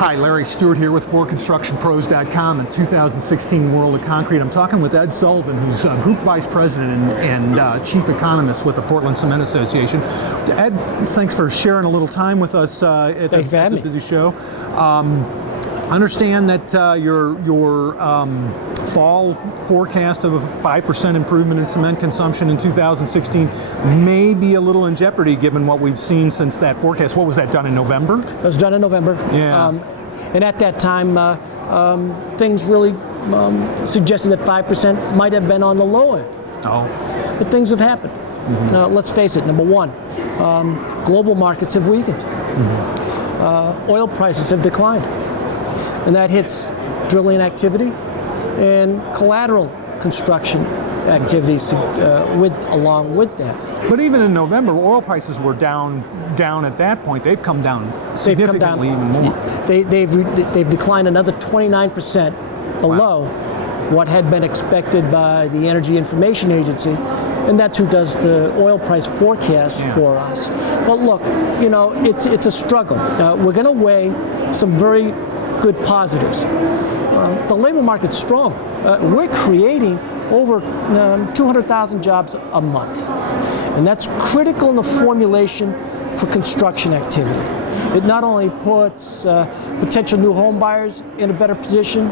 Hi, Larry Stewart here with ForConstructionPros.com and 2016 World of Concrete. I'm talking with Ed Sullivan, who's Group Vice President and Chief Economist with the Portland Cement Association. Ed, thanks for sharing a little time with us at the busy show. Understand that your fall forecast of a 5% improvement in cement consumption in 2016 may be a little in jeopardy given what we've seen since that forecast. What was that, done in November? It was done in November. Yeah. And at that time, things really suggested that 5% might have been on the low end. Oh. But things have happened. Mm-hmm. Let's face it, number one, global markets have weakened. Mm-hmm. Oil prices have declined. And that hits drilling activity and collateral construction activities along with that. But even in November, oil prices were down at that point. They've come down significantly even more. They've declined another 29% below what had been expected by the Energy Information Agency, and that's who does the oil price forecast for us. But look, you know, it's a struggle. We're going to weigh some very good positives. The labor market's strong. We're creating over 200,000 jobs a month. And that's critical in the formulation for construction activity. It not only puts potential new home buyers in a better position.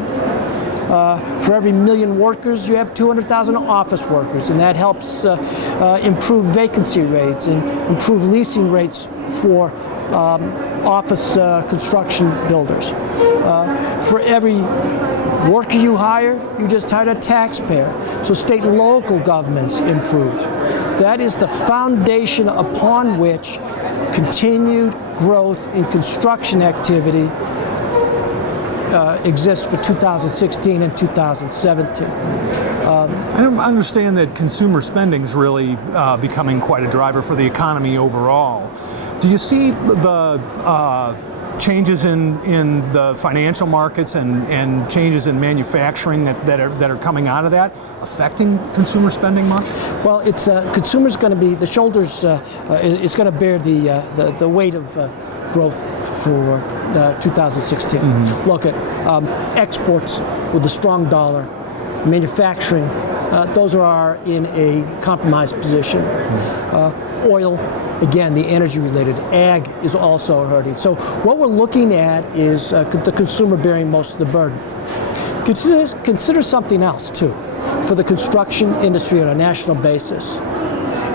For every million workers, you have 200,000 office workers, and that helps improve vacancy rates and improve leasing rates for office construction builders. For every worker you hire, you just hired a taxpayer. So state and local governments improve. That is the foundation upon which continued growth in construction activity exists for 2016 and 2017. I understand that consumer spending is really becoming quite a driver for the economy overall. Do you see the changes in the financial markets and changes in manufacturing that are coming out of that affecting consumer spending much? Well, it's consumers going to be the shoulders. It's going to bear the weight of growth for 2016. Mm-hmm. Look at exports with a strong dollar, manufacturing. Those are in a compromised position. Mm-hmm. Oil. Again, the energy-related ag is also hurting. So what we're looking at is the consumer bearing most of the burden. Consider something else, too, for the construction industry on a national basis.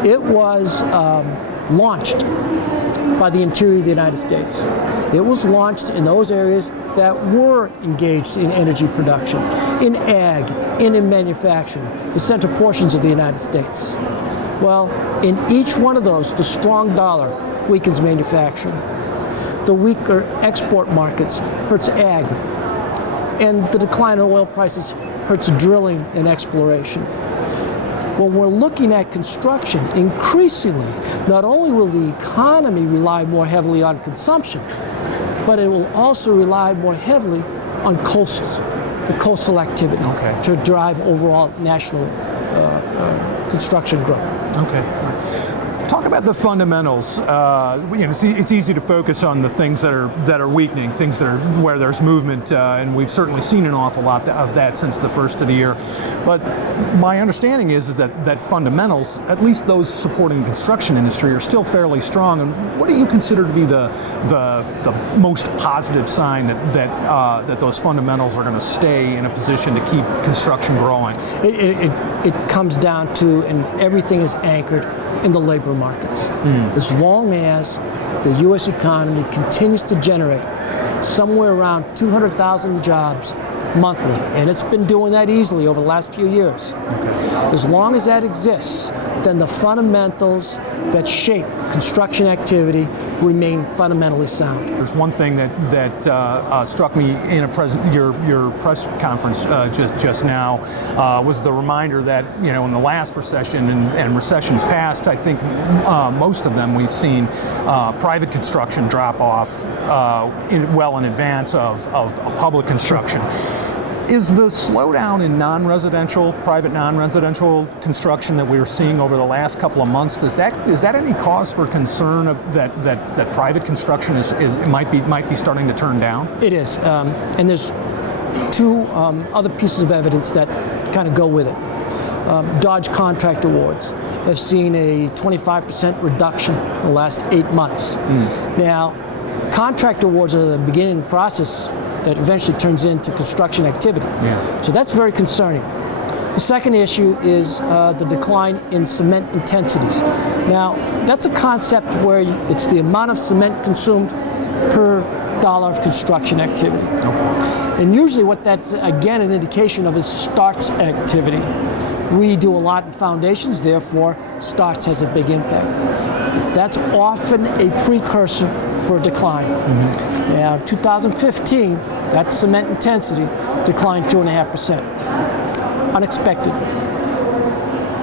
It was launched by the interior of the United States. It was launched in those areas that were engaged in energy production, in ag, and in manufacturing, the central portions of the United States. Well, in each one of those, the strong dollar weakens manufacturing. The weaker export markets hurts ag. And the decline in oil prices hurts drilling and exploration. When we're looking at construction, increasingly, not only will the economy rely more heavily on consumption, but it will also rely more heavily on the coastal activity to drive overall national construction growth. Okay. Talk about the fundamentals. It's easy to focus on the things that are weakening, things that are where there's movement, and we've certainly seen an awful lot of that since the first of the year. But my understanding is that fundamentals, at least those supporting the construction industry, are still fairly strong. And what do you consider to be the most positive sign that those fundamentals are going to stay in a position to keep construction growing? It comes down to, and everything is anchored in the labor markets. As long as the U.S. economy continues to generate somewhere around 200,000 jobs monthly, and it's been doing that easily over the last few years. As long as that exists, then the fundamentals that shape construction activity remain fundamentally sound. There's one thing that struck me in your press conference just now was the reminder that, you know, in the last recession and recessions past, I think most of them we've seen private construction drop off well in advance of public construction. Is the slowdown in private non-residential construction that we are seeing over the last couple of months, is that any cause for concern that private construction might be starting to turn down? It is, and there's two other pieces of evidence that kind of go with it. Dodge contract awards have seen a 25% reduction in the last 8 months. Now, contract awards are the beginning of the process that eventually turns into construction activity. So that's very concerning. The second issue is the decline in cement intensities. Now, that's a concept where it's the amount of cement consumed per dollar of construction activity. And usually what that's, again, an indication of is starts activity. We do a lot in foundations, therefore starts has a big impact. That's often a precursor for decline. Now, 2015, that cement intensity declined 2.5%. Unexpected.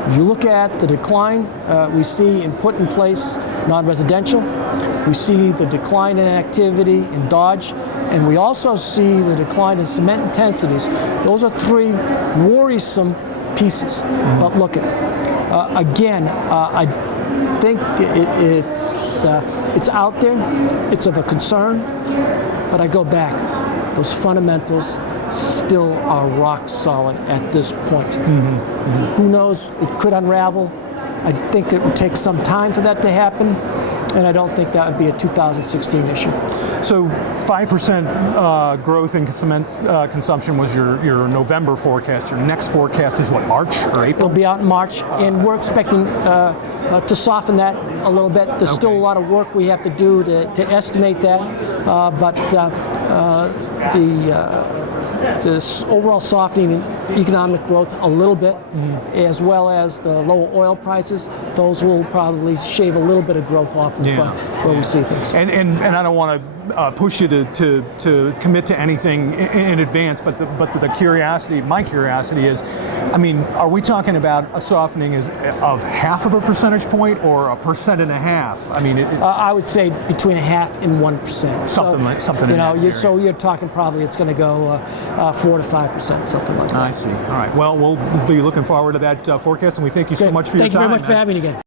If you look at the decline we see in put in place non-residential, we see the decline in activity in Dodge, and we also see the decline in cement intensities. Those are three worrisome pieces. But look at again, I think it's out there. It's of a concern, but I go back. Those fundamentals still are rock solid at this point. Who knows? It could unravel. I think it would take some time for that to happen, and I don't think that would be a 2016 issue. So 5% growth in cement consumption was your November forecast. Your next forecast is what, March or April? It'll be out in March, and we're expecting to soften that a little bit. There's still a lot of work we have to do to estimate that, but this overall softening in economic growth a little bit, as well as the lower oil prices, those will probably shave a little bit of growth off of where we see things. And I don't want to push you to commit to anything in advance, but my curiosity is, I mean, are we talking about a softening of half of a percentage point or 1.5%? I mean, I would say between 0.5% and 1%. Something. You know, so you're talking probably it's going to go 4 to 5%, something like that. I see. All right. Well, we'll be looking forward to that forecast, and we thank you so much for your time. Thank you very much for having me again.